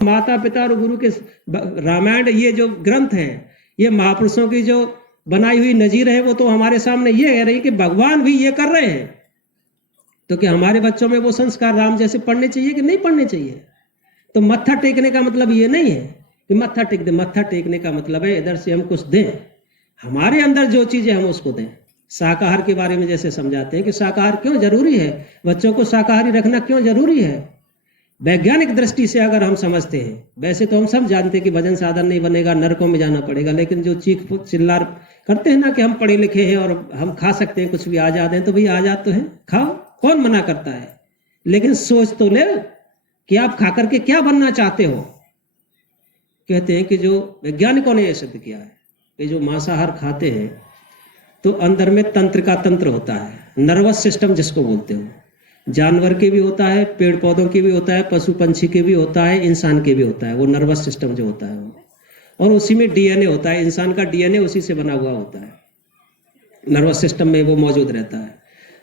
माता पिता और गुरु के रामायण ये जो ग्रंथ है, ये महापुरुषों की जो बनाई हुई नजीर है, वो तो हमारे सामने ये कह रही कि भगवान भी ये कर रहे हैं। तो क्या हमारे बच्चों में वो संस्कार राम जैसे पढ़ने चाहिए कि नहीं पढ़ने चाहिए? तो मत्था टेकने का मतलब ये नहीं है कि मत्था टेक दे। मत्था टेकने का मतलब है इधर से हम कुछ दें, हमारे अंदर जो चीजें हम उसको दें। शाकाहार के बारे में जैसे समझाते हैं कि शाकाहार क्यों जरूरी है, बच्चों को शाकाहारी रखना क्यों जरूरी है, वैज्ञानिक दृष्टि से अगर हम समझते हैं। वैसे तो हम सब जानते हैं कि भजन साधन नहीं बनेगा, नरकों में जाना पड़ेगा, लेकिन जो चीख चिल्लार करते हैं ना कि हम पढ़े लिखे हैं और हम खा सकते हैं कुछ भी, आजाद हैं, तो भाई आजाद तो है, खाओ, कौन मना करता है। लेकिन सोच तो ले कि आप खा करके क्या बनना चाहते हो। कहते हैं कि जो वैज्ञानिकों ने यह सिद्ध किया है कि जो मांसाहार खाते हैं तो अंदर में तंत्र का तंत्र होता है, नर्वस सिस्टम जिसको बोलते हो। जानवर के भी होता है, पेड़ पौधों के भी होता है, पशु पंछी के भी होता है, इंसान के भी होता है, वो नर्वस सिस्टम जो होता है वो। और उसी में डीएनए होता है, इंसान का डीएनए उसी से बना हुआ होता है, नर्वस सिस्टम में वो मौजूद रहता है।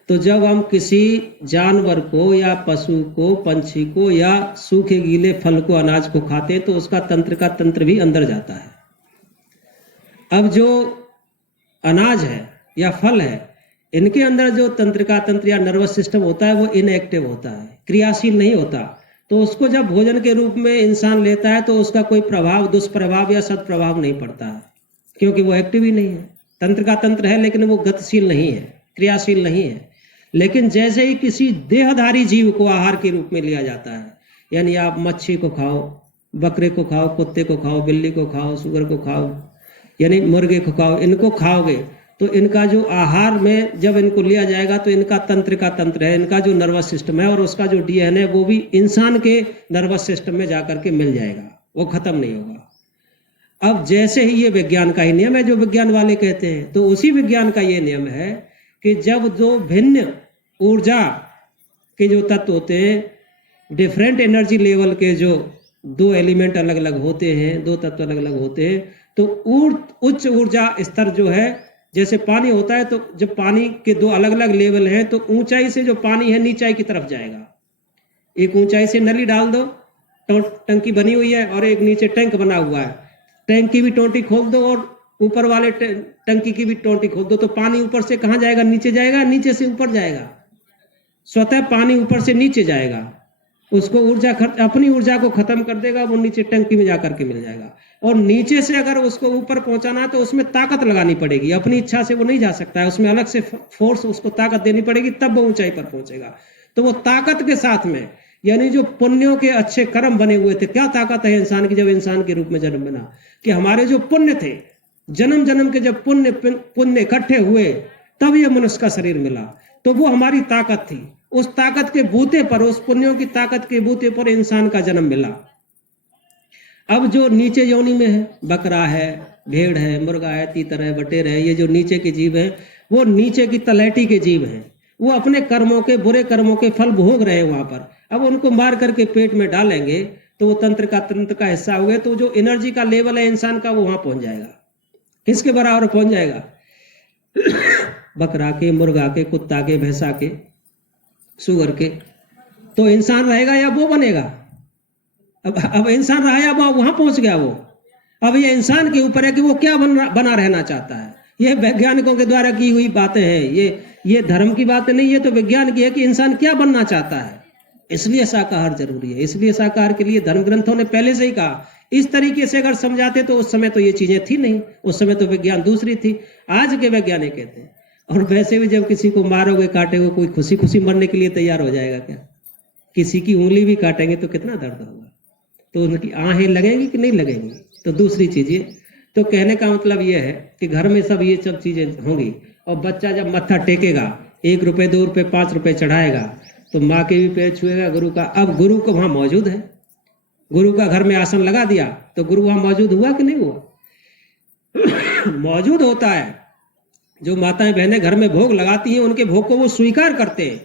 तो जब हम किसी जानवर को या पशु को, पंछी को या सूखे गीले फल को, अनाज को खाते हैं तो उसका तंत्र का तंत्र भी अंदर जाता है। अब जो अनाज है या फल है, इनके अंदर जो तंत्र का तंत्र या नर्वस सिस्टम होता है वो इनएक्टिव होता है, क्रियाशील नहीं होता। तो उसको जब भोजन के रूप में इंसान लेता है तो उसका कोई प्रभाव, दुष्प्रभाव या सदप्रभाव नहीं पड़ता है, क्योंकि वो एक्टिव ही नहीं है। तंत्र का तंत्र है लेकिन वो गतिशील नहीं है, क्रियाशील नहीं है। लेकिन जैसे ही किसी देहधारी जीव को आहार के रूप में लिया जाता है, यानी आप मच्छी को खाओ, बकरे को खाओ, कुत्ते को खाओ, बिल्ली को खाओ, सुअर को खाओ, यानी मुर्गे को खाओ, इनको खाओगे तो इनका जो आहार में जब इनको लिया जाएगा तो इनका तंत्र का तंत्र है, इनका जो नर्वस सिस्टम है और उसका जो डीएनए है वो भी इंसान के नर्वस सिस्टम में जाकर के मिल जाएगा, वो खत्म नहीं होगा। अब जैसे ही ये विज्ञान का ही नियम है जो विज्ञान वाले कहते हैं, तो उसी विज्ञान का ये नियम है कि जब दो भिन्न ऊर्जा के जो तत्व होते हैं, डिफरेंट एनर्जी लेवल के जो दो एलिमेंट अलग अलग होते हैं, दो तत्व अलग अलग होते हैं, तो उच्च ऊर्जा स्तर जो है, जैसे पानी होता है तो जब पानी के दो अलग अलग लेवल हैं तो ऊंचाई से जो पानी है नीचाई की तरफ जाएगा। एक ऊंचाई से नली डाल दो, टंकी बनी हुई है, और एक नीचे टैंक बना हुआ है, टैंक की भी टोंटी खोल दो और ऊपर वाले टंकी की भी टोंटी खोल दो, तो पानी ऊपर से कहाँ जाएगा? नीचे जाएगा, नीचे से ऊपर जाएगा। स्वतः पानी ऊपर से नीचे जाएगा, उसको ऊर्जा अपनी ऊर्जा को खत्म कर देगा, वो नीचे टंकी में जाकर के मिल जाएगा। और नीचे से अगर उसको ऊपर पहुंचाना है तो उसमें ताकत लगानी पड़ेगी, अपनी इच्छा से वो नहीं जा सकता है, उसमें अलग से फोर्स, उसको ताकत देनी पड़ेगी, तब वो ऊंचाई पर पहुंचेगा। तो वो ताकत के साथ में, यानी जो पुण्यों के अच्छे कर्म बने हुए थे, क्या ताकत है इंसान की जब इंसान के रूप में जन्म बना, कि हमारे जो पुण्य थे, जन्म जन्म के जब पुण्य इकट्ठे हुए तब ये मनुष्य का शरीर मिला, तो वो हमारी ताकत थी। उस ताकत के बूते पर, उस पुण्यों की ताकत के बूते पर इंसान का जन्म मिला। अब जो नीचे योनि में है, बकरा है, भेड़ है, मुर्गा है, तीतर है, बटेर है, ये जो नीचे के जीव है, वो नीचे की तलहटी के जीव हैं, वो अपने कर्मों के, बुरे कर्मों के फल भोग रहे हैं वहां पर। अब उनको मार करके पेट में डालेंगे तो वो तंत्र का हिस्सा हो गया, तो जो एनर्जी का लेवल है इंसान का वो वहां पहुंच जाएगा। किसके बराबर पहुंच जाएगा? बकरा के, मुर्गा के, कुत्ता के, भैंसा के, सुअर के। तो इंसान रहेगा या वो बनेगा? अब इंसान रहा या वहां पहुंच गया वो। अब ये इंसान के ऊपर है कि वो क्या बना रहना चाहता है। ये वैज्ञानिकों के द्वारा की हुई बातें हैं, ये धर्म की बातें नहीं, ये तो विज्ञान की है कि इंसान क्या बनना चाहता है। इसलिए शाकाहार जरूरी है। इसलिए शाकाहार के लिए धर्म ग्रंथों ने पहले से ही कहा। इस तरीके से अगर समझाते तो उस समय तो ये चीजें थी नहीं, उस समय तो विज्ञान दूसरी थी। आज के वैज्ञानिक कहते हैं, और वैसे भी जब किसी को मारोगे, काटेगे, कोई खुशी खुशी मरने के लिए तैयार हो जाएगा क्या? किसी की उंगली भी काटेंगे तो कितना दर्द होगा, तो उनकी आहें लगेंगी कि नहीं लगेंगी? तो दूसरी चीज ये, तो कहने का मतलब ये है कि घर में सब ये सब चीजें होंगी, और बच्चा जब मत्था टेकेगा, 1 रुपए, 2 रुपए, 5 रुपए चढ़ाएगा, तो माँ के भी पैर छुएगा, गुरु का। अब गुरु को वहां मौजूद है, गुरु का घर में आसन लगा दिया तो गुरु वहां मौजूद हुआ कि नहीं हुआ? मौजूद होता है। जो माताएं बहनें घर में भोग लगाती हैं, उनके भोग को वो स्वीकार करते हैं।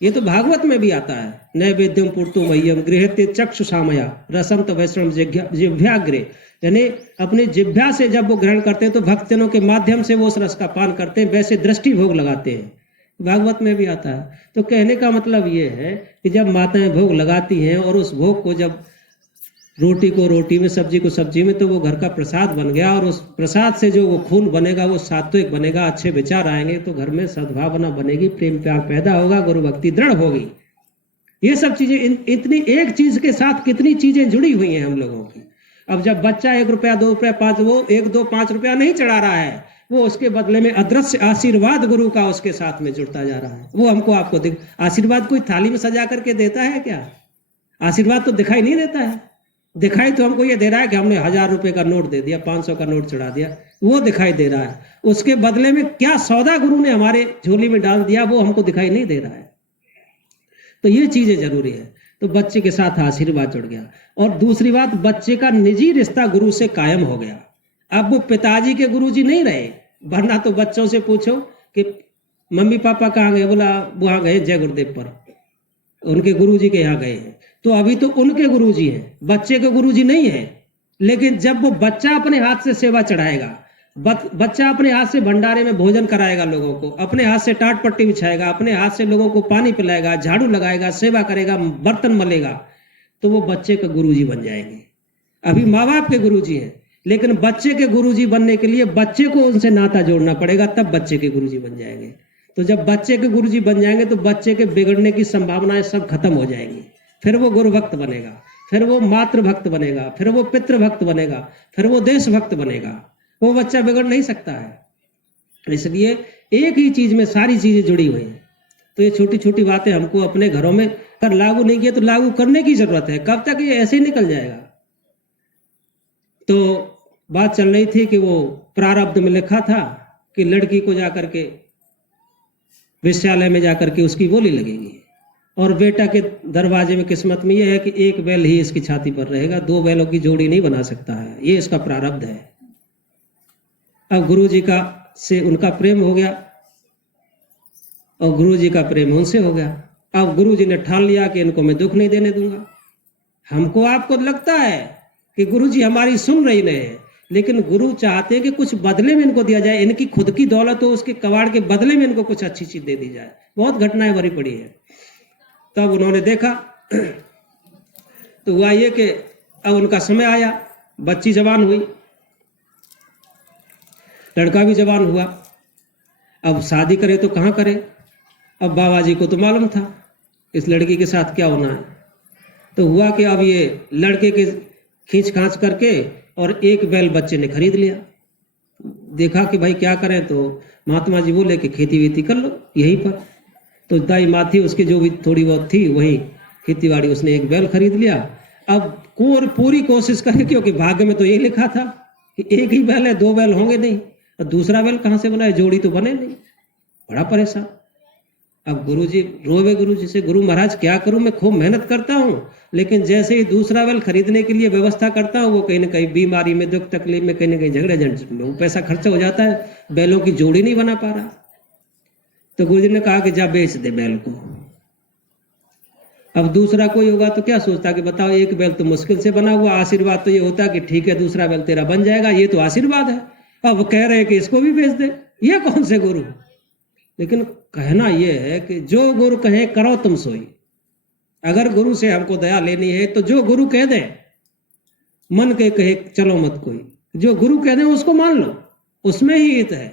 ये तो भागवत में भी आता है, नैवेद्यम पूर्तो मह्यम गृहते चक्षुषामया रसम तो वैष्णव जिह्वाग्रे, यानी अपनी जिह्वा से जब वो ग्रहण करते हैं तो भक्तजनों के माध्यम से वो उस रस का पान करते हैं, वैसे दृष्टि भोग लगाते हैं। भागवत में भी आता है। तो कहने का मतलब ये है कि जब माताएं भोग लगाती हैं और उस भोग को जब रोटी को रोटी में, सब्जी को सब्जी में, तो वो घर का प्रसाद बन गया। और उस प्रसाद से जो वो खून बनेगा वो सात्विक बनेगा, अच्छे विचार आएंगे तो घर में सद्भावना बनेगी, प्रेम प्यार पैदा होगा, गुरु भक्ति दृढ़ होगी। ये सब चीजें इतनी एक चीज के साथ कितनी चीजें जुड़ी हुई हैं हम लोगों की। अब जब बच्चा 1 रुपया 2 रुपया 5, वो 1 2 5 रुपया नहीं चढ़ा रहा है, वो उसके बदले में अदृश्य आशीर्वाद गुरु का उसके साथ में जुड़ता जा रहा है। वो हमको आपको आशीर्वाद कोई थाली में सजा करके देता है क्या? आशीर्वाद तो दिखाई नहीं देता है। दिखाई तो हमको ये दे रहा है कि हमने 1000 रुपए का नोट दे दिया, 500 का नोट चढ़ा दिया, वो दिखाई दे रहा है। उसके बदले में क्या सौदा गुरु ने हमारे झोली में डाल दिया वो हमको दिखाई नहीं दे रहा है। तो ये चीजें जरूरी है। तो बच्चे के साथ आशीर्वाद जुड़ गया। और दूसरी बात, बच्चे का निजी रिश्ता गुरु से कायम हो गया। अब वो पिताजी के गुरुजी नहीं रहे, वरना तो बच्चों से पूछो कि मम्मी पापा कहाँ गए, बोला वहां गए जय गुरुदेव पर, उनके गुरुजी के यहाँ गए हैं। तो अभी तो उनके गुरुजी हैं, बच्चे के गुरुजी नहीं है। लेकिन जब वो बच्चा अपने हाथ से सेवा चढ़ाएगा, बच्चा अपने हाथ से भंडारे में भोजन कराएगा, लोगों को अपने हाथ से टाट पट्टी बिछाएगा, अपने हाथ से लोगों को पानी पिलाएगा, झाड़ू लगाएगा, सेवा करेगा, बर्तन मलेगा, तो वो बच्चे के गुरुजी बन जाएंगे। अभी माँ बाप के गुरुजी हैं, लेकिन बच्चे के गुरुजी बनने के लिए बच्चे को उनसे नाता जोड़ना पड़ेगा, तब बच्चे के गुरुजी बन जाएंगे। तो जब बच्चे के गुरुजी बन जाएंगे तो बच्चे के बिगड़ने की संभावनाएं सब खत्म हो जाएंगी। फिर वो गुरु भक्त बनेगा, फिर वो मातृ भक्त बनेगा, फिर वो पितृ भक्त बनेगा, फिर वो देश भक्त बनेगा। वो बच्चा बिगड़ नहीं सकता है। इसलिए एक ही चीज में सारी चीजें जुड़ी हुई हैं। तो ये छोटी छोटी बातें हमको अपने घरों में कर लागू नहीं किया तो लागू करने की जरूरत है। कब तक ये ऐसे ही निकल जाएगा? तो बात चल रही थी कि वो प्रारब्ध में लिखा था कि लड़की को जाकर के विश्वविद्यालय में जाकर के उसकी बोली लगेगी, और बेटा के दरवाजे में किस्मत में यह है कि 1 बैल ही इसकी छाती पर रहेगा, 2 बैलों की जोड़ी नहीं बना सकता है। ये इसका प्रारब्ध है। अब गुरुजी का से उनका प्रेम हो गया और गुरुजी का प्रेम उनसे हो गया। अब गुरुजी ने ठान लिया कि इनको मैं दुख नहीं देने दूंगा। हमको आपको लगता है कि गुरुजी हमारी सुन रही नहीं है, लेकिन गुरु चाहते हैं कि कुछ बदले में इनको दिया जाए। इनकी खुद की दौलत हो, उसके कबाड़ के बदले में इनको कुछ अच्छी चीज दे दी जाए। बहुत घटनाएं भरी पड़ी है। तब उन्होंने देखा तो हुआ ये कि अब उनका समय आया, बच्ची जवान हुई, लड़का भी जवान हुआ। अब शादी करे तो कहाँ करे? अब बाबा जी को तो मालूम था इस लड़की के साथ क्या होना है। तो हुआ कि अब ये लड़के के खींच खांच करके और 1 बैल बच्चे ने खरीद लिया। देखा कि भाई क्या करें, तो महात्मा जी बोले कि खेती वेती कर लो यहीं पर। तो दाई माँ थी, उसकी जो भी थोड़ी बहुत थी वही खेती बाड़ी, उसने 1 बैल खरीद लिया। अब पूरी कोशिश करें, क्योंकि भाग्य में तो ये लिखा था कि 1 ही बैल है, 2 बैल होंगे नहीं, और दूसरा बैल कहाँ से बनाए, जोड़ी तो बने नहीं। बड़ा परेशान। अब गुरुजी रोवे, गुरुजी से, गुरु महाराज क्या करूं, मैं खूब मेहनत करता हूं, लेकिन जैसे ही दूसरा बैल खरीदने के लिए व्यवस्था करता हूं, वो कहीं ना कहीं बीमारी में, दुख तकलीफ में, कहीं ना कहीं झगड़े झंझट में वो पैसा खर्चा हो जाता है, बैलों की जोड़ी नहीं बना पा रहा। तो गुरुजी ने कहा कि जा बेच दे बैल को। अब दूसरा कोई होगा तो क्या सोचता कि बताओ 1 बैल तो मुश्किल से बना हुआ, आशीर्वाद तो ये होता कि ठीक है दूसरा बैल तेरा बन जाएगा, ये तो आशीर्वाद है। अब वो कह रहे हैं कि इसको भी बेच दे, ये कौन से गुरु? लेकिन कहना यह है कि जो गुरु कहे करो तुम सोई। अगर गुरु से हमको दया लेनी है तो जो गुरु कह दे, मन के कहे चलो मत कोई, जो गुरु कह दे उसको मान लो, उसमें ही हित है।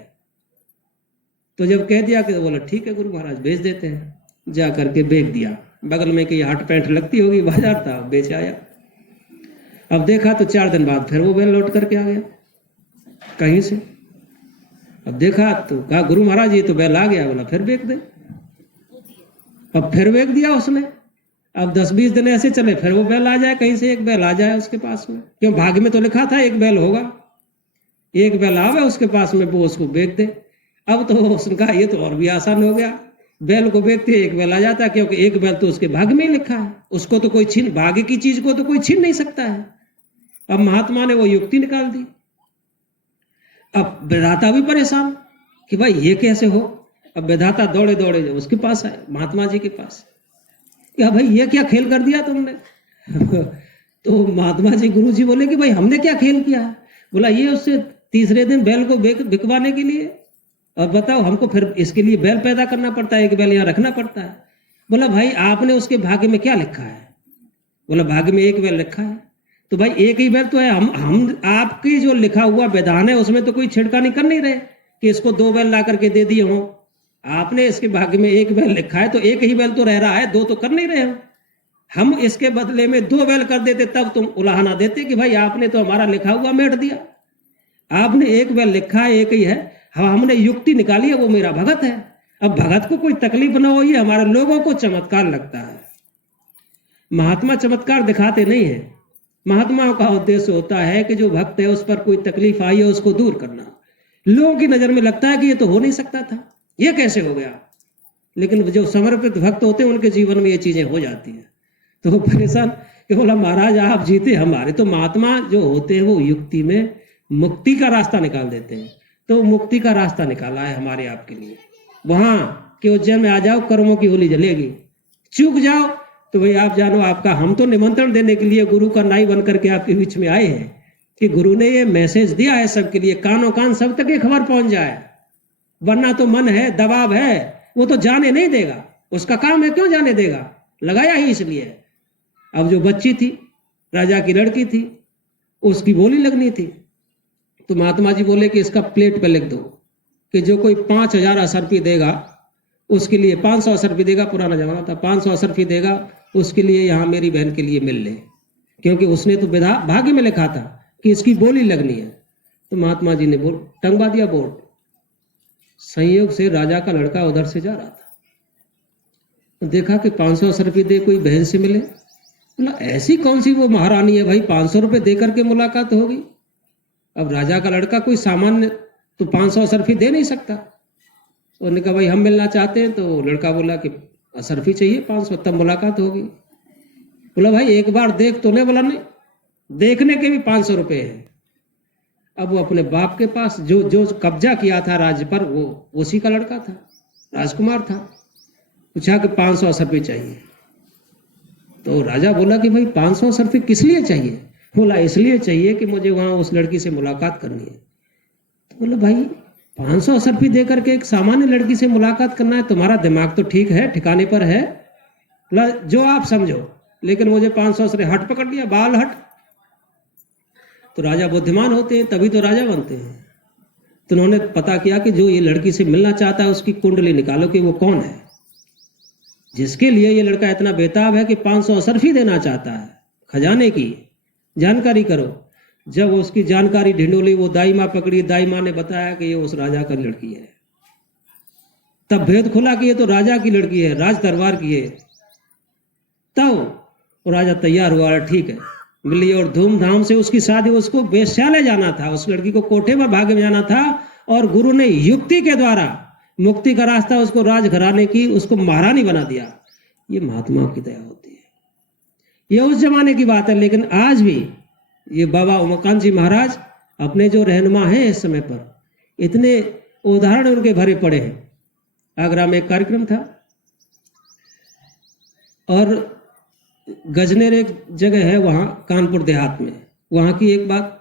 तो जब कह दिया कि बोला ठीक है गुरु महाराज बेच देते हैं, जा करके बेच दिया। बगल में की हट पैंट लगती होगी, बाजार था, बेच आया। अब देखा तो 4 दिन बाद फिर वो बैल लौट करके आ गया कहीं से। अब देखा तो कहा गुरु महाराज ये तो बैल आ गया। बोला फिर बेच दे। अब फिर बेच दिया उसने। अब 10-20 दिन ऐसे चले, फिर वो बैल आ जाए, कहीं से 1 बैल आ जाए उसके पास में, क्यों भाग्य में तो लिखा था 1 बैल होगा। 1 बैल आवे उसके पास में, वो उसको बेच दे। अब तो उसने कहा ये तो और भी आसान हो गया, बैल को बेचते 1 बैल आ जाता, क्योंकि 1 बैल तो उसके भाग्य में ही लिखा है, उसको तो कोई छीन, भाग्य की चीज को तो कोई छीन नहीं सकता है। अब महात्मा ने वो युक्ति निकाल दी। अब विधाता भी परेशान कि भाई ये कैसे हो। अब विधाता दौड़े दौड़े जो उसके पास आए, महात्मा जी के पास, क्या भाई ये क्या खेल कर दिया तुमने? तो महात्मा जी गुरु जी बोले कि भाई हमने क्या खेल किया है? बोला ये उससे तीसरे दिन बैल को बिकवाने के लिए, और बताओ हमको फिर इसके लिए बैल पैदा करना पड़ता है, 1 बैल यहाँ रखना पड़ता है। बोला भाई आपने उसके भाग्य में क्या लिखा है? बोला भाग्य में 1 बैल लिखा है। तो भाई एक ही बैल तो है। हम आपकी जो लिखा हुआ विधान है उसमें तो कोई छिड़कानी कर नहीं रहे कि इसको 2 बैल ला करके दे दिए हो। आपने इसके भाग्य में 1 बैल लिखा है तो एक ही बैल तो रह रहा है, 2 तो कर नहीं रहे हो। हम इसके बदले में 2 बैल कर देते तब तुम उलाहना देते कि भाई आपने तो हमारा लिखा हुआ मेट दिया। आपने 1 बैल लिखा है, एक ही है, हमने युक्ति निकाली है, वो मेरा भगत है। अब भगत को कोई तकलीफ ना हो, ये हमारे लोगों को चमत्कार लगता है। महात्मा चमत्कार दिखाते नहीं है। महात्माओं का उद्देश्य होता है कि जो भक्त है उस पर कोई तकलीफ आई है उसको दूर करना। लोगों की नजर में लगता है कि ये तो हो नहीं सकता था, ये कैसे हो गया, लेकिन जो समर्पित भक्त होते हैं उनके जीवन में ये चीजें हो जाती हैं। तो वो परेशान कि बोला महाराज आप जीते हमारे। तो महात्मा जो होते हैं वो युक्ति में मुक्ति का रास्ता निकाल देते हैं। तो मुक्ति का रास्ता निकाला है हमारे आपके लिए। वहां के उज्जैन में आ जाओ, कर्मों की होली जलेगी। चूक जाओ तो भाई आप जानो आपका, हम तो निमंत्रण देने के लिए गुरु का नाई बन करके आपके बीच में आए हैं कि गुरु ने ये मैसेज दिया है सबके लिए, कानों कान सब तक ये खबर पहुंच जाए। वरना तो मन है, दबाव है, वो तो जाने नहीं देगा। उसका काम है, क्यों जाने देगा, लगाया ही इसलिए। अब जो बच्ची थी, राजा की लड़की थी, उसकी बोली लगनी थी। तो महात्मा जी बोले कि इसका प्लेट पे लिख दो कि जो कोई 5000 असरफी देगा उसके लिए 500 असरफी देगा, पुराना जमाना था, 500 असरफी देगा उसके लिए यहाँ मेरी बहन के लिए मिल ले, क्योंकि उसने तो विधा भाग्य में लिखा था कि इसकी बोली लगनी है। तो महात्मा जी ने टंगवा दिया बोर्ड। संयोग से राजा का लड़का उधर से जा रहा था, तो देखा कि 500 असरफी दे कोई बहन से मिले। बोला ऐसी कौन सी वो महारानी है भाई 500 रुपये दे करके मुलाकात होगी। अब राजा का लड़का कोई सामान्य तो 500 असरफी दे नहीं सकता। उन्होंने कहा भाई हम मिलना चाहते हैं। तो लड़का बोला कि असरफी चाहिए 500, तब मुलाकात होगी। बोला भाई एक बार देख तो नहीं। बोला नहीं, देखने के भी 500 रुपये है। अब वो अपने बाप के पास जो कब्जा किया था राज्य पर, वो उसी का लड़का था, राजकुमार था। पूछा कि 500 असरफी चाहिए। तो राजा बोला कि भाई 500 असरफी किस लिए चाहिए। बोला इसलिए चाहिए कि मुझे वहां उस लड़की से मुलाकात करनी है। तो बोला भाई 500 असरफी दे करके एक सामान्य लड़की से मुलाकात करना है, तुम्हारा दिमाग तो ठीक है, ठिकाने पर है, बोला जो आप समझो, लेकिन मुझे 500 असरफी। हट पकड़ लिया, बाल हट। तो राजा बुद्धिमान होते हैं तभी तो राजा बनते हैं। तो उन्होंने पता किया कि जो ये लड़की से मिलना चाहता है उसकी कुंडली निकालो कि वो कौन है, जिसके लिए ये लड़का इतना बेताब है कि 500 असरफी देना चाहता है खजाने की। जानकारी करो। जब उसकी जानकारी ढिंडोली, वो दाई माँ पकड़ी, दाई माँ ने बताया कि ये उस राजा की लड़की है। तब भेद खुला कि ये तो राजा की लड़की है, राज दरबार की है। तब वो राजा तैयार हुआ, ठीक है मिली, और धूमधाम से उसकी शादी। उसको वेश्यालय जाना था, उस लड़की को कोठे में भाग में जाना था, और गुरु ने युक्ति के द्वारा मुक्ति का रास्ता उसको राजघराने की, उसको महारानी बना दिया। ये महात्मा की दया होती है। ये उस जमाने की बात है, लेकिन आज भी ये बाबा उमाकांत जी महाराज अपने जो रहनुमा हैं इस समय पर, इतने उदाहरण उनके भरे पड़े हैं। आगरा में एक कार्यक्रम था, और गजनेर एक जगह है वहाँ कानपुर देहात में, वहाँ की एक बात,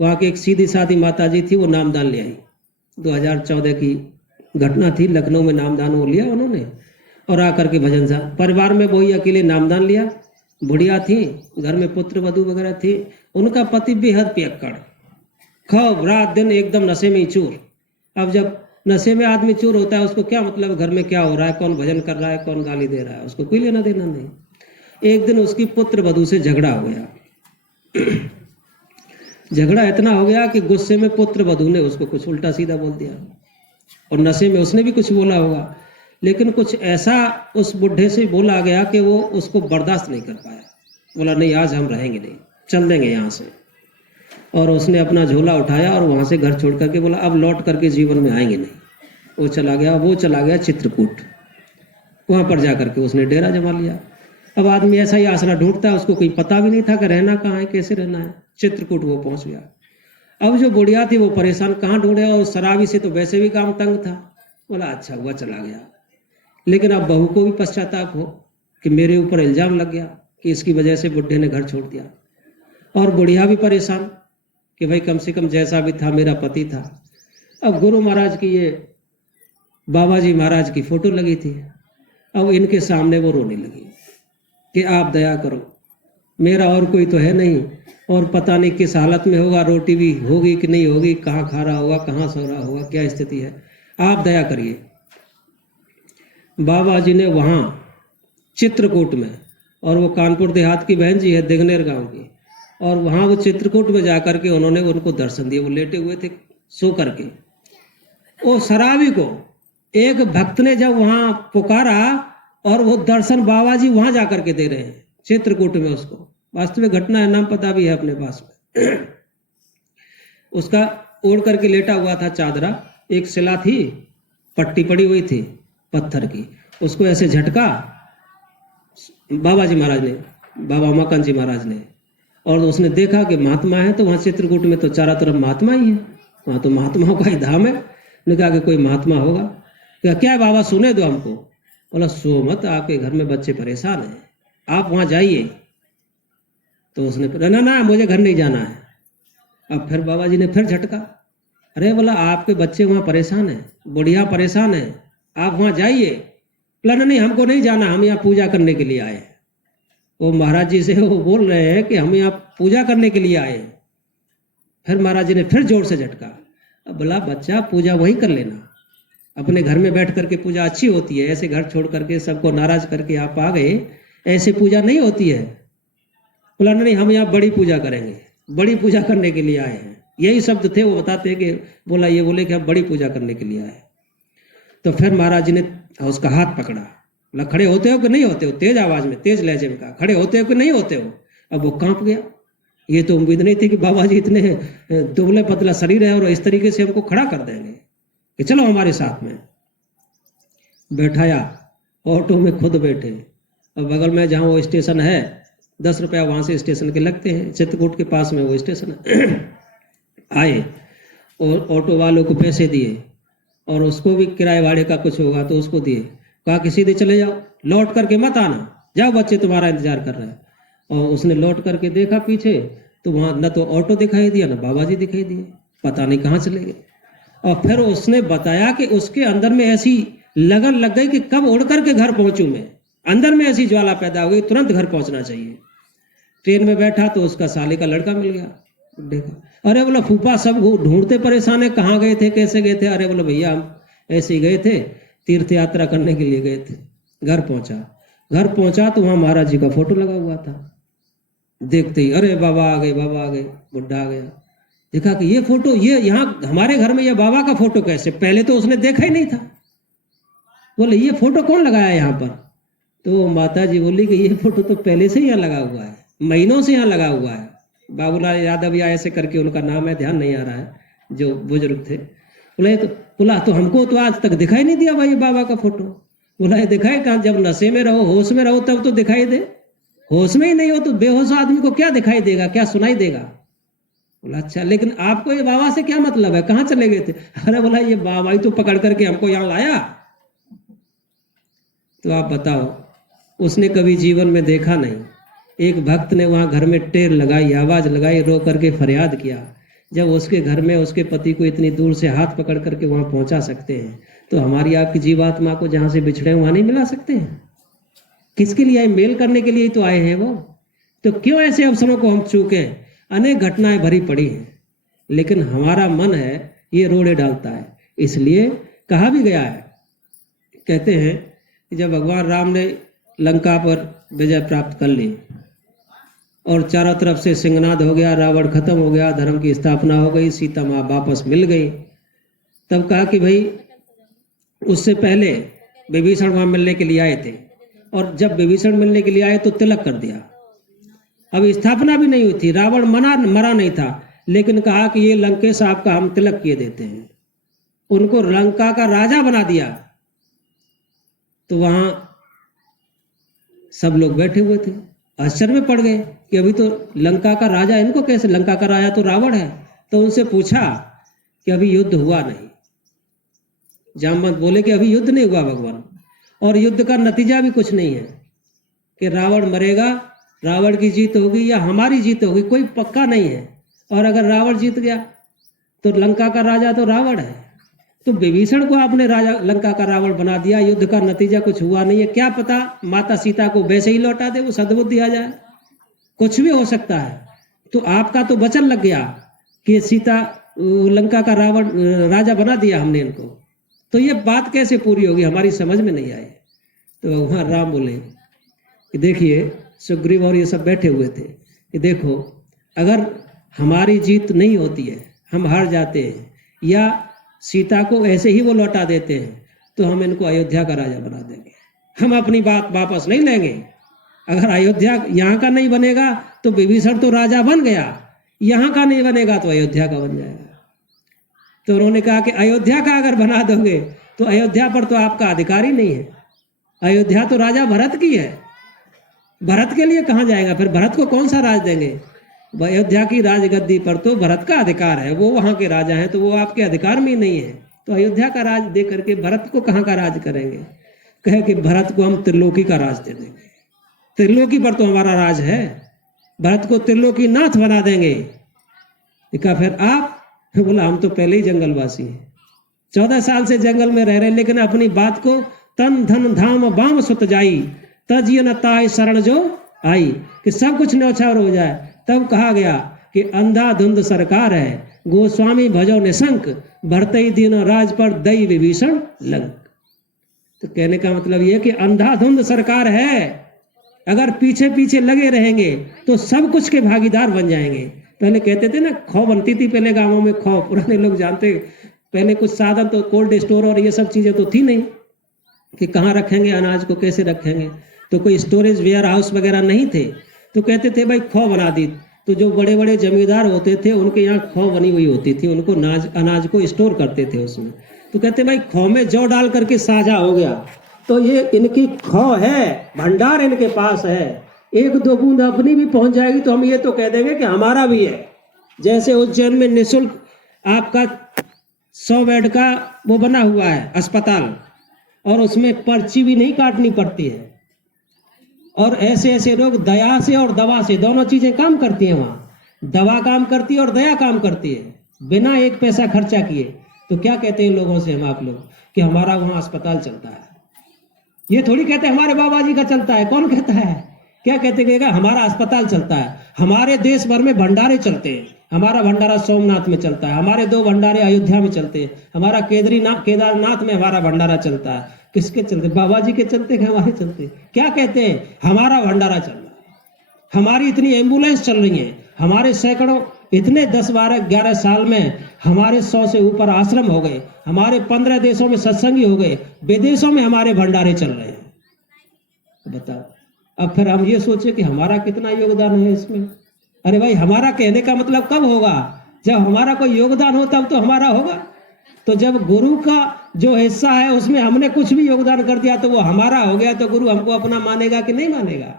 वहाँ की एक सीधी सादी माता जी थी, वो नामदान ले आई। 2014 की घटना थी, लखनऊ में नामदान वो लिया उन्होंने, और आकर के भजन सा परिवार में वही अकेले नामदान लिया। बुढ़िया थी, घर में पुत्र वधू वगैरह थी, उनका पति बेहद पियक्कड़, खूब रात दिन एकदम नशे में ही चूर। अब जब नशे में आदमी चूर होता है उसको क्या मतलब घर में क्या हो रहा है, कौन भजन कर रहा है, कौन गाली दे रहा है, उसको कोई लेना देना नहीं। एक दिन उसकी पुत्र वधू से झगड़ा हो गया। झगड़ा इतना हो गया कि गुस्से में पुत्र वधू ने उसको कुछ उल्टा सीधा बोल दिया, और नशे में उसने भी कुछ बोला होगा, लेकिन कुछ ऐसा उस बुढ़े से बोला गया कि वो उसको बर्दाश्त नहीं कर पाया। बोला नहीं आज हम रहेंगे नहीं, चल देंगे यहाँ से। और उसने अपना झोला उठाया और वहाँ से घर छोड़ करके बोला अब लौट करके जीवन में आएंगे नहीं। वो चला गया चित्रकूट। वहाँ पर जा करके उसने डेरा जमा लिया। अब आदमी ऐसा ही आसरा ढूंढता है, उसको कोई पता भी नहीं था कि रहना कहाँ है, कैसे रहना है। चित्रकूट वो पहुँच गया। अब जो बुढ़िया थी वो परेशान, कहाँ ढूंढे, और शराबी से तो वैसे भी काम तंग था। बोला अच्छा हुआ चला गया। लेकिन अब बहू को भी पश्चाताप हो कि मेरे ऊपर इल्जाम लग गया कि इसकी वजह से बुढ़े ने घर छोड़ दिया, और बुढ़िया भी परेशान कि भाई कम से कम जैसा भी था मेरा पति था। अब गुरु महाराज की, ये बाबा जी महाराज की फोटो लगी थी। अब इनके सामने वो रोने लगी कि आप दया करो, मेरा और कोई तो है नहीं, और पता नहीं किस हालत में होगा, रोटी भी होगी कि नहीं होगी, कहाँ खा रहा होगा, कहाँ सो रहा होगा, क्या स्थिति है। आप दया करिए। बाबा जी ने वहाँ चित्रकूट में, और वो कानपुर देहात की बहन जी है, दिगनेर गांव की, और वहाँ वो चित्रकूट में जाकर के उन्होंने उनको दर्शन दिए। वो लेटे हुए थे सो करके। वो शराबी को एक भक्त ने जब वहाँ पुकारा, और वो दर्शन बाबा जी वहाँ जाकर के दे रहे हैं चित्रकूट में। उसको वास्तविक घटना है, नाम पता भी है अपने पास में। उसका ओढ़ करके लेटा हुआ था चादरा, एक शिला थी, पट्टी पड़ी हुई थी पत्थर की, उसको ऐसे झटका बाबा जी महाराज ने, बाबा उमाकांत जी महाराज ने, और उसने देखा कि महात्मा है। तो वहाँ चित्रकूट में तो चारों तरफ महात्मा ही है, वहाँ तो महात्माओं का ही धाम है। ने कहा कि कोई महात्मा होगा। क्या है बाबा, सुने दो हमको। बोला सो मत, आपके घर में बच्चे परेशान हैं, आप वहाँ जाइए। तो उसने ना ना मुझे घर नहीं जाना है। अब फिर बाबा जी ने फिर झटका, अरे बोला आपके बच्चे वहाँ परेशान हैं, बुढ़िया परेशान है, आप वहाँ जाइए। बोला नहीं हमको नहीं जाना, हम यहाँ पूजा करने के लिए आए हैं। वो महाराज जी से वो बोल रहे हैं कि हम यहाँ पूजा करने के लिए आए हैं। फिर महाराज जी ने फिर जोर से झटका। अब बोला बच्चा पूजा वहीं कर लेना, अपने घर में बैठ करके पूजा अच्छी होती है, ऐसे घर छोड़ करके सबको नाराज करके आप आ गए, ऐसे पूजा नहीं होती है। बोला नहीं हम यहाँ बड़ी पूजा करेंगे, बड़ी पूजा करने के लिए आए हैं। यही शब्द थे, वो बताते हैं कि बोला ये बोले कि हम बड़ी पूजा करने के लिए आए। तो फिर महाराज जी ने उसका हाथ पकड़ा, बोला खड़े होते हो कि नहीं होते हो, तेज आवाज में तेज लहजे में कहा, खड़े होते हो कि नहीं होते हो। अब वो कांप गया। ये तो उम्मीद नहीं थी कि बाबा जी इतने दुबले पतला शरीर है और इस तरीके से हमको खड़ा कर देंगे कि चलो हमारे साथ में। बैठाया, ऑटो में खुद बैठे, और बगल में जहाँ वो स्टेशन है 10 रुपया वहाँ से स्टेशन के लगते हैं, चित्रकूट के पास में वो स्टेशन है। आए और ऑटो वालों को पैसे दिए, और उसको भी किराए भाड़े का कुछ होगा तो उसको दिए। कहा कि सीधे चले जाओ, लौट करके मत आना, जाओ बच्चे तुम्हारा इंतजार कर रहे हैं। और उसने लौट करके देखा पीछे, तो वहाँ न तो ऑटो दिखाई दिया न बाबा जी दिखाई दिए, पता नहीं कहाँ चले गए। और फिर उसने बताया कि उसके अंदर में ऐसी लगन लग गई कि कब उड़ करके घर पहुंचूं मैं, अंदर में ऐसी ज्वाला पैदा हो गई, तुरंत घर पहुंचना चाहिए। ट्रेन में बैठा तो उसका साले का लड़का मिल गया, देखा, अरे बोला फूफा सब ढूंढते परेशान है, कहाँ गए थे, कैसे गए थे। अरे बोला भैया हम ऐसे ही गए थे, तीर्थ यात्रा करने के लिए गए थे। घर पहुंचा तो वहां महाराज जी का फोटो लगा हुआ था। देखते ही अरे बाबा आ गए, बाबा आ गए, बुढ़ा आ गया। देखा कि ये फोटो, ये यहाँ हमारे घर में ये बाबा का फोटो कैसे, पहले तो उसने देखा ही नहीं था। बोले ये फोटो कौन लगाया यहाँ पर। तो माता जी बोली कि ये फोटो तो पहले से ही यहाँ लगा हुआ है, महीनों से यहाँ लगा हुआ है। बाबूलाल यादव या ऐसे करके उनका नाम है, ध्यान नहीं आ रहा है, जो बुजुर्ग थे। बोला तो हमको तो आज तक दिखाई नहीं दिया भाई बाबा का फोटो। बोला ये दिखाई कहाँ, जब नशे में रहो, होश में रहो तब तो दिखाई दे, होश में ही नहीं हो तो बेहोश आदमी को क्या दिखाई देगा, क्या सुनाई देगा। बोला अच्छा, लेकिन आपको ये बाबा से क्या मतलब है, कहाँ चले गए थे। अरे बोला ये बाबा ही तो पकड़ करके हमको यहाँ लाया। तो आप बताओ, उसने कभी जीवन में देखा नहीं। एक भक्त ने वहां घर में टेर लगाई, आवाज लगाई, रो करके फरियाद किया। जब उसके घर में उसके पति को इतनी दूर से हाथ पकड़ करके वहां पहुंचा सकते हैं, तो हमारी आपकी जीवात्मा को जहां से बिछड़े वहां नहीं मिला सकते हैं। किसके लिए आए, मेल करने के लिए तो आए हैं वो। तो क्यों ऐसे अवसरों को हम चूके। अनेक घटनाएं भरी पड़ी हैं, लेकिन हमारा मन है ये रोड़े डालता है। इसलिए कहा भी गया है, कहते हैं कि जब भगवान राम ने लंका पर विजय प्राप्त कर ली और चारों तरफ से सिंहनाद हो गया, रावण खत्म हो गया, धर्म की स्थापना हो गई, सीता माँ वापस मिल गई, तब कहा कि भाई उससे पहले विभीषण वहां मिलने के लिए आए थे, और जब विभीषण मिलने के लिए आए तो तिलक कर दिया। अब स्थापना भी नहीं हुई थी, रावण मरा नहीं था, लेकिन कहा कि ये लंकेश आपका हम तिलक किए देते हैं, उनको लंका का राजा बना दिया। तो वहां सब लोग बैठे हुए थे, आश्चर्य में पड़ गए कि अभी तो लंका का राजा, इनको कैसे, लंका का राजा तो रावण है। तो उनसे पूछा कि अभी युद्ध हुआ नहीं। जामवंत बोले कि अभी युद्ध नहीं हुआ भगवान, और युद्ध का नतीजा भी कुछ नहीं है कि रावण मरेगा, रावण की जीत होगी या हमारी जीत होगी, कोई पक्का नहीं है। और अगर रावण जीत गया तो लंका का राजा तो रावण है, तो विभीषण को आपने राजा लंका का रावण बना दिया, युद्ध का नतीजा कुछ हुआ नहीं है, क्या पता माता सीता को वैसे ही लौटा दे, वो सद्बुद्धि आ जाए। कुछ भी हो सकता है। तो आपका तो वचन लग गया कि सीता लंका का रावण राजा बना दिया हमने इनको, तो ये बात कैसे पूरी होगी, हमारी समझ में नहीं आई। तो वहाँ राम बोले कि देखिए, सुग्रीव और ये सब बैठे हुए थे कि देखो, अगर हमारी जीत नहीं होती है, हम हार जाते हैं या सीता को ऐसे ही वो लौटा देते हैं, तो हम इनको अयोध्या का राजा बना देंगे, हम अपनी बात वापस नहीं लेंगे। अगर अयोध्या यहाँ का नहीं बनेगा तो विभीषण तो राजा बन गया, यहाँ का नहीं बनेगा तो अयोध्या का बन जाएगा। तो उन्होंने कहा कि अयोध्या का अगर बना दोगे तो अयोध्या पर तो आपका अधिकार ही नहीं है, अयोध्या तो राजा भरत की है, भरत के लिए कहाँ जाएगा, फिर भरत को कौन सा राज देंगे। अयोध्या की राजगद्दी पर तो भरत का अधिकार है, वो वहाँ के राजा हैं, तो वो आपके अधिकार में ही नहीं है, तो अयोध्या का राज दे करके भरत को कहाँ का राज करेंगे। कहे कि भरत को हम त्रिलोकी का राज दे देंगे, त्रिलोकी पर तो हमारा राज है, भरत को त्रिलोकी नाथ बना देंगे। कहा फिर आप, बोला हम तो पहले ही जंगलवासी हैं, 14 साल से जंगल में रह रहे, लेकिन अपनी बात को तन धन धाम बाम सुत जाई, तजिय न ताय शरण जो आई, कि सब कुछ न्यौछावर हो जाए। तब कहा गया कि अंधाधुंध सरकार है, गोस्वामी भजो निशंक, भरतई दीन राज पर दई विभीषण लंक। तो कहने का मतलब यह कि अंधाधुंध सरकार है, अगर पीछे पीछे लगे रहेंगे तो सब कुछ के भागीदार बन जाएंगे। पहले कहते थे ना, खौ बनती थी पहले गांवों में, खौ, पुराने लोग जानते, पहले कुछ साधन तो कोल्ड स्टोर और ये सब चीजें तो थी नहीं कि कहाँ रखेंगे अनाज को, कैसे रखेंगे, तो कोई स्टोरेज वेयर हाउस वगैरह नहीं थे। तो कहते थे भाई खौ बना दी, तो जो बड़े बड़े जमींदार होते थे उनके यहाँ खौ बनी हुई होती थी, उनको अनाज को स्टोर करते थे उसमें। तो कहते भाई खौ में जौ डाल करके साझा हो गया, तो ये इनकी खौ है, भंडार इनके पास है, एक दो बूंद अपनी भी पहुंच जाएगी तो हम ये तो कह देंगे कि हमारा भी है। जैसे उज्जैन में निःशुल्क आपका 100 बेड का वो बना हुआ है अस्पताल, और उसमें पर्ची भी नहीं काटनी पड़ती है, और ऐसे ऐसे लोग दया से और दवा से दोनों चीजें काम करती हैं वहाँ, दवा काम करती है और दया काम करती है, बिना एक पैसा खर्चा किए। तो क्या कहते हैं लोगों से हम आप लोग कि हमारा वहाँ अस्पताल चलता है, ये थोड़ी कहते हैं हमारे बाबा जी का चलता है, कौन कहता है, क्या कहते हैं हमारा अस्पताल चलता है। हमारे देश भर में भंडारे चलते हैं, हमारा भंडारा सोमनाथ में चलता है, हमारे 2 भंडारे अयोध्या में चलते हैं, हमारा केदारनाथ में हमारा भंडारा चलता है। किसके चलते, बाबा जी के चलते कि हमारे चलते। क्या कहते हैं, हमारा भंडारा चल रहा है, हमारी इतनी एम्बुलेंस चल रही है, हमारे सैकड़ों, इतने 10, 12, 11 साल में हमारे 100 से ऊपर आश्रम हो गए, हमारे 15 देशों में सत्संगी हो गए, विदेशों में हमारे भंडारे चल रहे हैं। बताओ, अब फिर हम ये सोचे कि हमारा कितना योगदान है इसमें। अरे भाई, हमारा कहने का मतलब कब होगा, जब हमारा कोई योगदान हो तब तो हमारा होगा। तो जब गुरु का जो हिस्सा है उसमें हमने कुछ भी योगदान कर दिया तो वो हमारा हो गया, तो गुरु हमको अपना मानेगा कि नहीं मानेगा।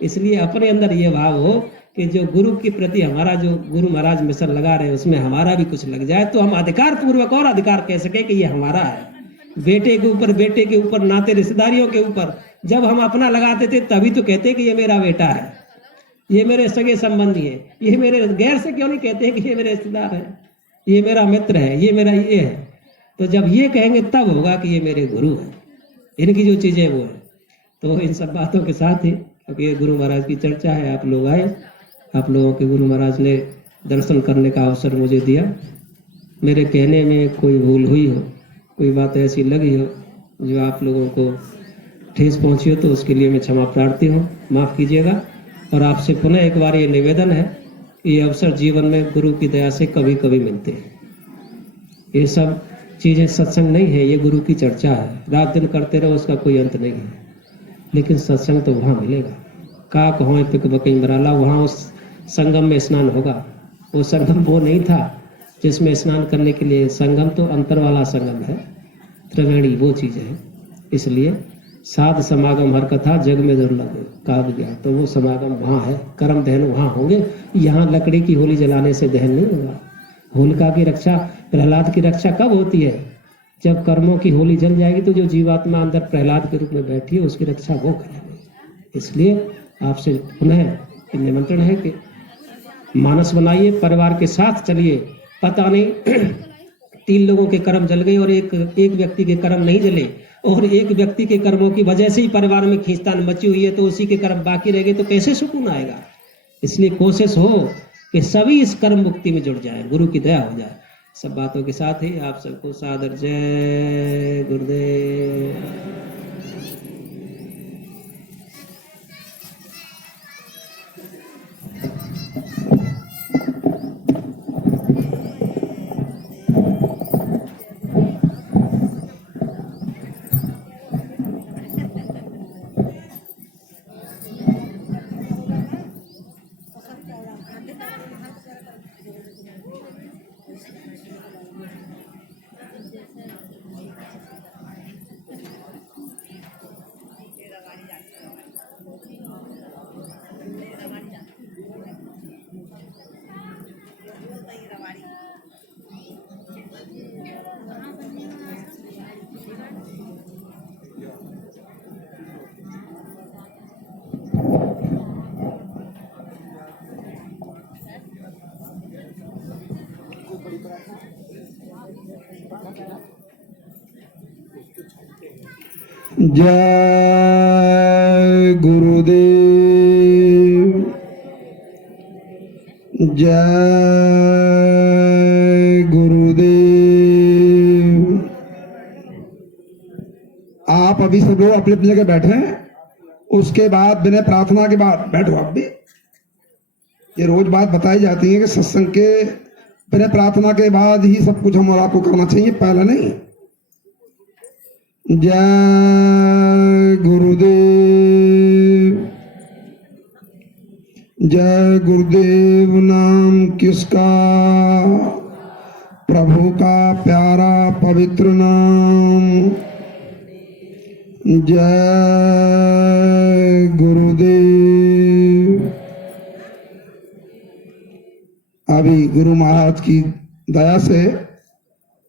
इसलिए अपने अंदर ये भाव हो कि जो गुरु के प्रति हमारा जो गुरु महाराज मिशन लगा रहे हैं उसमें हमारा भी कुछ लग जाए, तो हम अधिकार पूर्वक और अधिकार कह सके कि ये हमारा है। बेटे के ऊपर, बेटे के ऊपर, नाते रिश्तेदारियों के ऊपर जब हम अपना लगाते थे तभी तो कहते कि ये मेरा बेटा है, ये मेरे सगे संबंधी है, ये मेरे, गैर से क्यों नहीं कहते कि ये मेरे रिश्तेदार है, ये मेरा मित्र है, ये मेरा ये है। तो जब ये कहेंगे तब होगा कि ये मेरे गुरु है, इनकी जो चीजें वो है। तो इन सब बातों के साथ ही, क्योंकि ये गुरु महाराज की चर्चा है, आप लोग आए, आप लोगों के गुरु महाराज ने दर्शन करने का अवसर मुझे दिया। मेरे कहने में कोई भूल हुई हो, कोई बात ऐसी लगी हो जो आप लोगों को ठेस पहुंची हो, तो उसके लिए मैं क्षमा प्रार्थी हूँ, माफ़ कीजिएगा। और आपसे पुनः एक बार ये निवेदन है, ये अवसर जीवन में गुरु की दया से कभी कभी मिलते हैं। ये सब चीज़ें सत्संग नहीं है, ये गुरु की चर्चा है, रात दिन करते रहो, उसका कोई अंत नहीं है। लेकिन सत्संग तो वहाँ मिलेगा, का कहो पिक बकई मराला, वहाँ उस संगम में स्नान होगा। वो संगम वो नहीं था जिसमें स्नान करने के लिए, संगम तो अंतर वाला संगम है, त्रिवेणी वो चीज़ है। इसलिए साध समागम हर कथा जग में दुर्लभ कहा गया, तो वो समागम वहाँ है, कर्म दहन वहाँ होंगे। यहाँ लकड़ी की होली जलाने से दहन नहीं होगा। होलिका की रक्षा, प्रहलाद की रक्षा कब होती है, जब कर्मों की होली जल जाएगी, तो जो जीवात्मा अंदर प्रहलाद के रूप में बैठी है उसकी रक्षा वो करेंगे। इसलिए आपसे पुनः निमंत्रण है कि मानस बनाइए, परिवार के साथ चलिए। पता नहीं 3 लोगों के कर्म जल गए और एक व्यक्ति के कर्म नहीं जले, और एक व्यक्ति के कर्मों की वजह से ही परिवार में खींचतान मची हुई है, तो उसी के कर्म बाकी रह गए, तो कैसे सुकून आएगा। इसलिए कोशिश हो कि सभी इस कर्म मुक्ति में जुड़ जाए, गुरु की दया हो जाए। सब बातों के साथ ही आप सबको सादर जय गुरुदेव। जय गुरुदेव, जय गुरुदेव। आप अभी सब लोग अपनी अपनी जगह बैठे हैं। उसके बाद बिना प्रार्थना के बाद बैठो। आप भी ये रोज बात बताई जाती है कि सत्संग के बिना प्रार्थना के बाद ही सब कुछ हम और आपको करना चाहिए, पहले नहीं। जय गुरुदेव, जय गुरुदेव नाम किसका, प्रभु का प्यारा पवित्र नाम। जय गुरुदेव। अभी गुरु महाराज की दया से,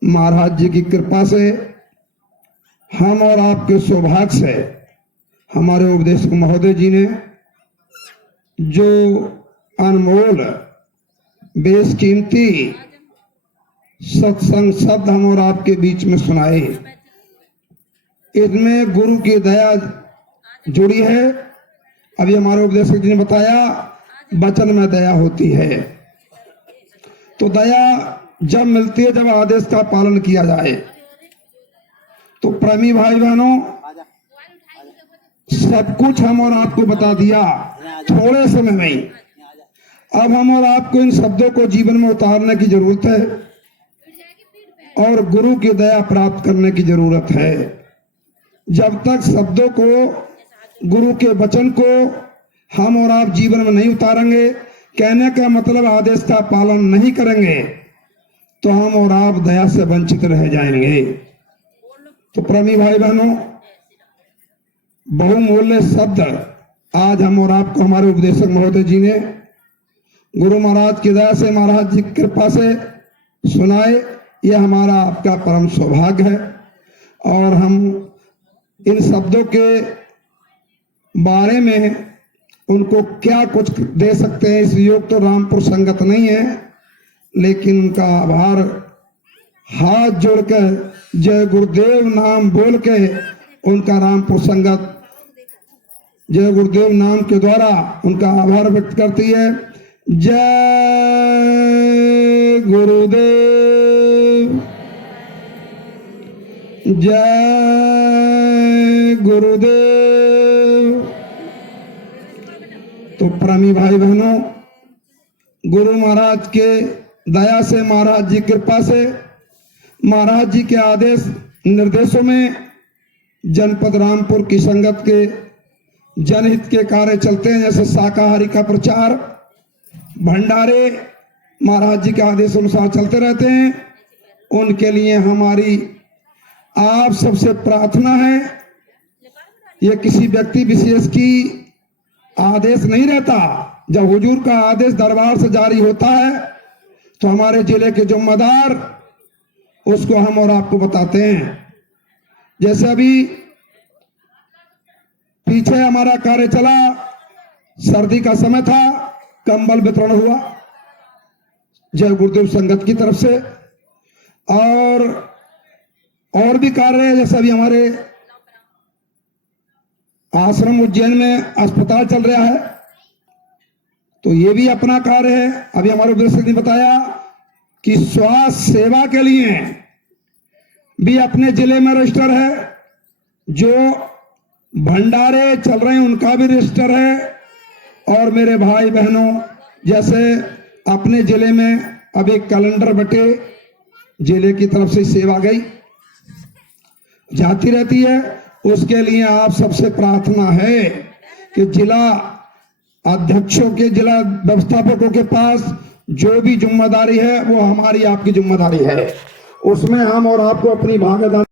महाराज जी की कृपा से, हम और आपके सौभाग्य से हमारे उपदेशक महोदय जी ने जो अनमोल बेशकीमती सत्संग शब्द हम और आपके बीच में सुनाए, इसमें गुरु की दया जुड़ी है। अभी हमारे उपदेशक जी ने बताया वचन में दया होती है। तो दया जब मिलती है जब आदेश का पालन किया जाए। तो प्रेमी भाई बहनों, सब कुछ हम और आपको बता दिया थोड़े समय में ही। अब हम और आपको इन शब्दों को जीवन में उतारने की जरूरत है और गुरु की दया प्राप्त करने की जरूरत है। जब तक शब्दों को, गुरु के वचन को हम और आप जीवन में नहीं उतारेंगे, कहने का मतलब आदेश का पालन नहीं करेंगे, तो हम और आप दया से वंचित रह जाएंगे। तो प्रेमी भाई बहनों, बहुमूल्य शब्द आज हम और आपको हमारे उपदेशक महोदय जी ने गुरु महाराज की दया से, महाराज जी की कृपा से सुनाए। यह हमारा आपका परम सौभाग्य है और हम इन शब्दों के बारे में उनको क्या कुछ दे सकते हैं, इस योग तो रामपुर संगत नहीं है, लेकिन उनका आभार हाथ जोड़कर जय गुरुदेव नाम बोल के उनका रामपुर संगत जय गुरुदेव नाम के द्वारा उनका आभार व्यक्त करती है। जय गुरुदेव, जय गुरुदेव। तो प्रेमी भाई बहनों, गुरु महाराज के दया से, महाराज जी कृपा से, महाराज जी के आदेश निर्देशों में जनपद रामपुर की संगत के जनहित के कार्य चलते हैं। जैसे शाकाहारी का प्रचार, भंडारे महाराज जी के आदेश अनुसार चलते रहते हैं। उनके लिए हमारी आप सबसे प्रार्थना है, ये किसी व्यक्ति विशेष की आदेश नहीं रहता। जब हुजूर का आदेश दरबार से जारी होता है तो हमारे जिले के जिम्मेदार उसको हम और आपको बताते हैं। जैसे अभी पीछे हमारा कार्य चला, सर्दी का समय था, कंबल वितरण हुआ जय गुरुदेव संगत की तरफ से। और भी कार्य है, जैसे अभी हमारे आश्रम उज्जैन में अस्पताल चल रहा है, तो ये भी अपना कार्य है। अभी हमारे उपदेशक ने बताया कि स्वास्थ्य सेवा के लिए भी अपने जिले में रजिस्टर है, जो भंडारे चल रहे हैं उनका भी रजिस्टर है, और मेरे भाई बहनों जैसे अपने जिले में अब एक कैलेंडर बटे जिले की तरफ से सेवा गई जाती रहती है, उसके लिए आप सबसे प्रार्थना है कि जिला अध्यक्षों के, जिला व्यवस्थापकों के पास जो भी जिम्मेदारी है वो हमारी आपकी जिम्मेदारी है, उसमें हम और आपको अपनी भागीदारी